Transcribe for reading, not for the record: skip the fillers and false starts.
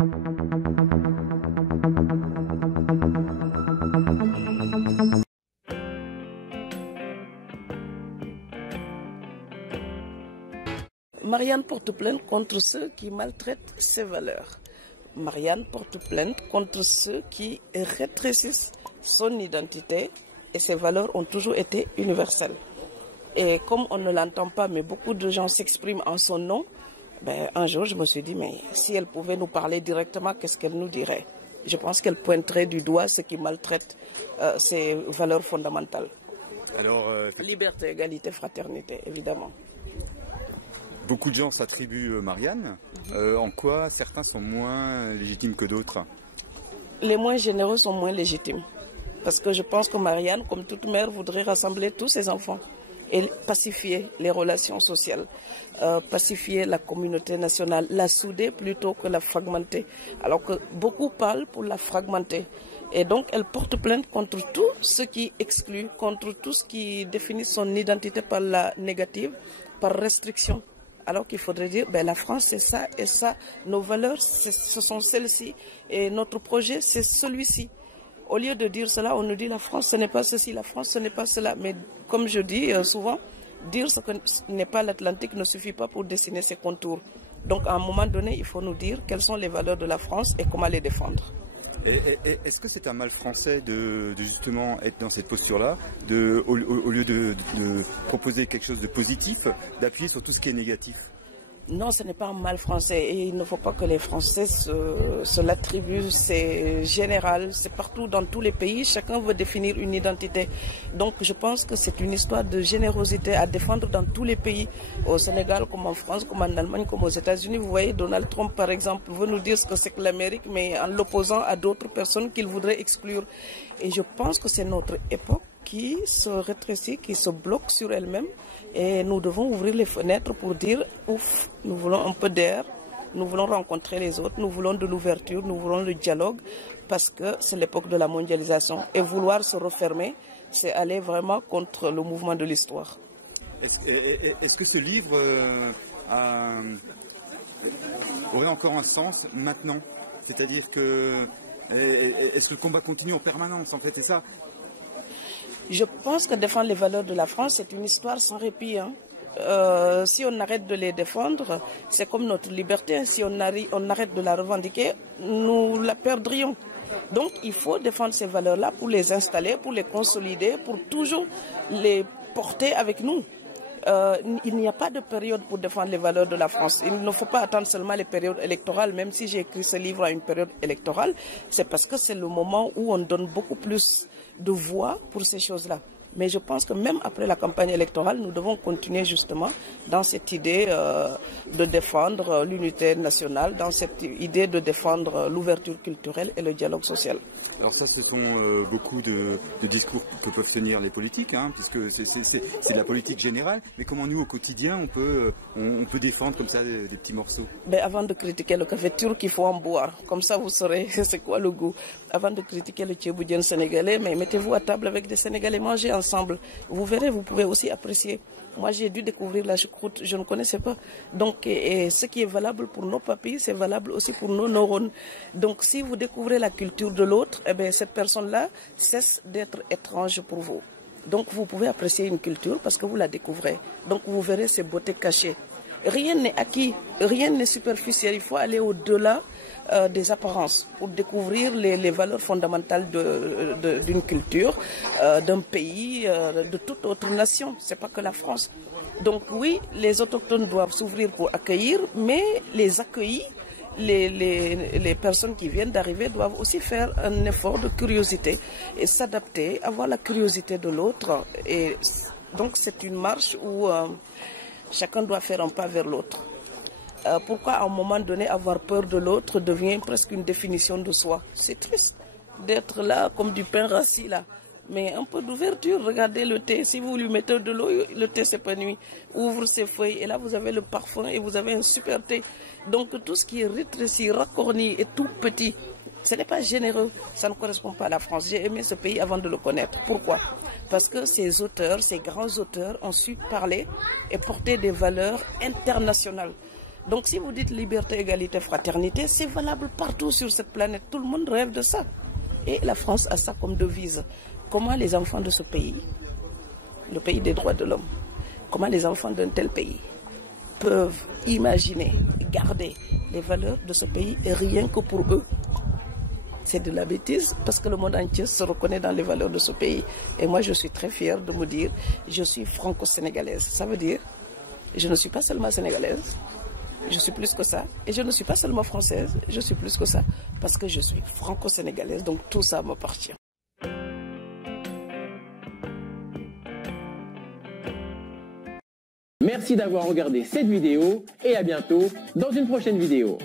Marianne porte plainte contre ceux qui maltraitent ses valeurs. Marianne porte plainte contre ceux qui rétrécissent son identité et ses valeurs ont toujours été universelles. Et comme on ne l'entend pas, mais beaucoup de gens s'expriment en son nom, un jour je me suis dit, mais si elle pouvait nous parler directement, qu'est-ce qu'elle nous dirait? Je pense qu'elle pointerait du doigt ceux qui maltraitent ses valeurs fondamentales. Alors, liberté, égalité, fraternité, évidemment. Beaucoup de gens s'attribuent Marianne. En quoi certains sont moins légitimes que d'autres? Les moins généreux sont moins légitimes. Parce que je pense que Marianne, comme toute mère, voudrait rassembler tous ses enfants et pacifier les relations sociales, pacifier la communauté nationale, la souder plutôt que la fragmenter. Alors que beaucoup parlent pour la fragmenter. Et donc, elle porte plainte contre tout ce qui exclut, contre tout ce qui définit son identité par la négative, par restriction. Alors qu'il faudrait dire, la France c'est ça et ça, nos valeurs ce sont celles-ci et notre projet c'est celui-ci. Au lieu de dire cela, on nous dit la France ce n'est pas ceci, la France ce n'est pas cela. Mais comme je dis souvent, dire ce que n'est pas l'Atlantique ne suffit pas pour dessiner ses contours. Donc à un moment donné, il faut nous dire quelles sont les valeurs de la France et comment les défendre. Est-ce que c'est un mal français de justement être dans cette posture-là, au lieu de proposer quelque chose de positif, d'appuyer sur tout ce qui est négatif? Non, ce n'est pas un mal français et il ne faut pas que les Français se l'attribuent. C'est général, c'est partout dans tous les pays. Chacun veut définir une identité. Donc je pense que c'est une histoire de générosité à défendre dans tous les pays. Au Sénégal, comme en France, comme en Allemagne, comme aux États-Unis. Vous voyez, Donald Trump, par exemple, veut nous dire ce que c'est que l'Amérique, mais en l'opposant à d'autres personnes qu'il voudrait exclure. Et je pense que c'est notre époque qui se rétrécit, qui se bloque sur elle-même. Et nous devons ouvrir les fenêtres pour dire, ouf, nous voulons un peu d'air, nous voulons rencontrer les autres, nous voulons de l'ouverture, nous voulons le dialogue, parce que c'est l'époque de la mondialisation. Et vouloir se refermer, c'est aller vraiment contre le mouvement de l'histoire. Est-ce que ce livre aurait encore un sens maintenant? C'est-à-dire que est-ce que le combat continue en permanence, en fait, c'est ça? Je pense que défendre les valeurs de la France, c'est une histoire sans répit. Si on arrête de les défendre, c'est comme notre liberté. Si on arrête de la revendiquer, nous la perdrions. Donc il faut défendre ces valeurs-là pour les installer, pour les consolider, pour toujours les porter avec nous. Il n'y a pas de période pour défendre les valeurs de la France. Il ne faut pas attendre seulement les périodes électorales. Même si j'ai écrit ce livre à une période électorale, c'est parce que c'est le moment où on donne beaucoup plus de voix pour ces choses-là. Mais je pense que même après la campagne électorale, nous devons continuer justement dans cette idée de défendre l'unité nationale, dans cette idée de défendre l'ouverture culturelle et le dialogue social. Alors ça, ce sont beaucoup de discours que peuvent tenir les politiques, puisque c'est de la politique générale. Mais comment nous, au quotidien, on peut défendre comme ça des petits morceaux? Avant de critiquer le café turc, il faut en boire. Comme ça, vous saurez c'est quoi le goût. Avant de critiquer le tchéboudienne sénégalais, mais mettez-vous à table avec des Sénégalais, mangez ensemble. Vous verrez, vous pouvez aussi apprécier. Moi, j'ai dû découvrir la choucroute, je ne connaissais pas. Donc, et ce qui est valable pour nos papilles, c'est valable aussi pour nos neurones. Donc, si vous découvrez la culture de l'autre, cette personne-là cesse d'être étrange pour vous. Donc, vous pouvez apprécier une culture parce que vous la découvrez. Donc, vous verrez ses beautés cachées. Rien n'est acquis, rien n'est superficiel. Il faut aller au-delà des apparences pour découvrir les valeurs fondamentales d'une culture, d'un pays, de toute autre nation. C'est pas que la France. Donc oui, les autochtones doivent s'ouvrir pour accueillir, mais les accueillis, les personnes qui viennent d'arriver doivent aussi faire un effort de curiosité et s'adapter, avoir la curiosité de l'autre. Et donc c'est une marche où chacun doit faire un pas vers l'autre. Pourquoi à un moment donné avoir peur de l'autre devient presque une définition de soi? C'est triste d'être là comme du pain rassis là. Mais un peu d'ouverture, regardez le thé, si vous lui mettez de l'eau, le thé s'épanouit, ouvre ses feuilles et là vous avez le parfum et vous avez un super thé. Donc tout ce qui est rétréci, racorni et tout petit, ce n'est pas généreux, ça ne correspond pas à la France. J'ai aimé ce pays avant de le connaître. Pourquoi? Parce que ces auteurs, ces grands auteurs ont su parler et porter des valeurs internationales. Donc si vous dites liberté, égalité, fraternité, c'est valable partout sur cette planète. Tout le monde rêve de ça. Et la France a ça comme devise. Comment les enfants de ce pays, le pays des droits de l'homme, comment les enfants d'un tel pays peuvent imaginer, garder les valeurs de ce pays et rien que pour eux. C'est de la bêtise parce que le monde entier se reconnaît dans les valeurs de ce pays. Et moi, je suis très fière de me dire, je suis franco-sénégalaise. Ça veut dire, je ne suis pas seulement sénégalaise, je suis plus que ça. Et je ne suis pas seulement française, je suis plus que ça. Parce que je suis franco-sénégalaise, donc tout ça m'appartient. Merci d'avoir regardé cette vidéo et à bientôt dans une prochaine vidéo.